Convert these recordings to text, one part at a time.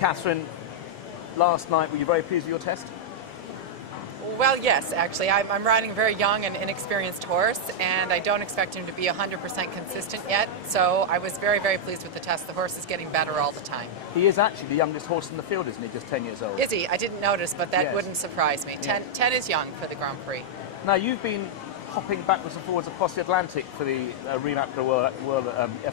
Catherine, last night, were you very pleased with your test? Well, yes, actually. I'm riding a very young and inexperienced horse, and I don't expect him to be 100% consistent yet. So I was very, very pleased with the test. The horse is getting better all the time. He is actually the youngest horse in the field, isn't he? Just 10 years old. Is he? I didn't notice, but that Yes. wouldn't surprise me. 10 is young for the Grand Prix. Now, you've been hopping backwards and forwards across the Atlantic for the Remapka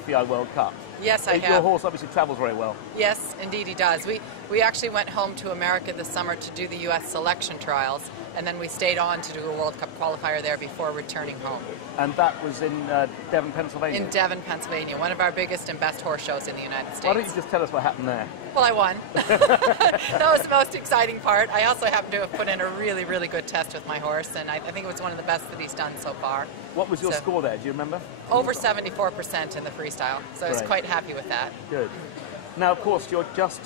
FEI World Cup. Yes, I Your have. horse obviously travels very well. Yes, indeed he does. We actually went home to America this summer to do the U.S. selection trials, and then we stayed on to do a World Cup qualifier there before returning home. And that was in Devon, Pennsylvania? In Devon, Pennsylvania, one of our biggest and best horse shows in the United States. Why don't you just tell us what happened there? Well, I won. That was the most exciting part. I also happen to have put in a really, really good test with my horse, and I think it was one of the best that he's done so far. What was your score there? Do you remember? Over 74% in the freestyle, so I was quite happy with that. Good. Now, of course, you're just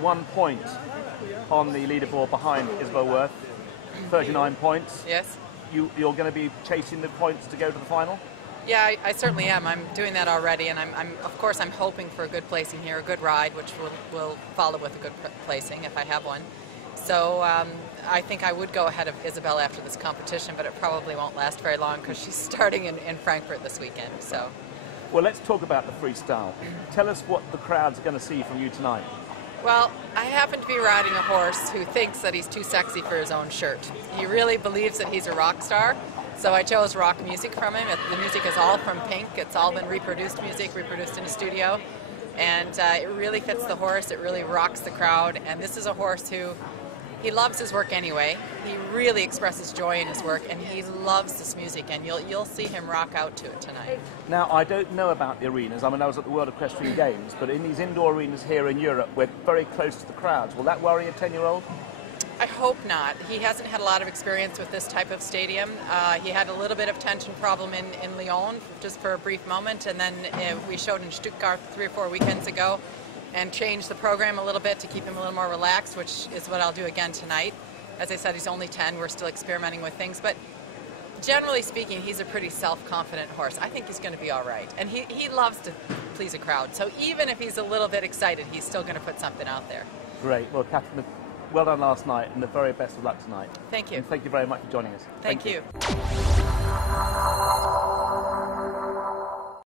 1 point on the leaderboard behind Isabel Worth, 39 points. Yes. You're going to be chasing the points to go to the final? Yeah, I certainly am. I'm doing that already, and of course I'm hoping for a good placing here, a good ride, which will follow with a good placing if I have one. So I think I would go ahead of Isabel after this competition, but it probably won't last very long because she's starting in Frankfurt this weekend. So. Well, let's talk about the freestyle. Tell us what the crowd's going to see from you tonight. Well, I happen to be riding a horse who thinks that he's too sexy for his own shirt. He really believes that he's a rock star, so I chose rock music from him. The music is all from Pink. It's all been reproduced music, reproduced in a studio, and it really fits the horse. It really rocks the crowd, and this is a horse who he loves his work anyway. He really expresses joy in his work, and he loves this music, and you'll see him rock out to it tonight. Now, I don't know about the arenas. I mean, I was at the World Equestrian Games, but in these indoor arenas here in Europe, we're very close to the crowds. Will that worry a 10-year-old? I hope not. He hasn't had a lot of experience with this type of stadium. He had a little bit of tension problem in Lyon, just for a brief moment, and then we showed in Stuttgart 3 or 4 weekends ago, and changed the program a little bit to keep him a little more relaxed, which is what I'll do again tonight. As I said, he's only 10. We're still experimenting with things, but generally speaking, he's a pretty self-confident horse. I think he's going to be all right, and he loves to please a crowd, so even if he's a little bit excited, he's still going to put something out there. Great. Well, Catherine, well done last night, and the very best of luck tonight. Thank you. And thank you very much for joining us. Thank you.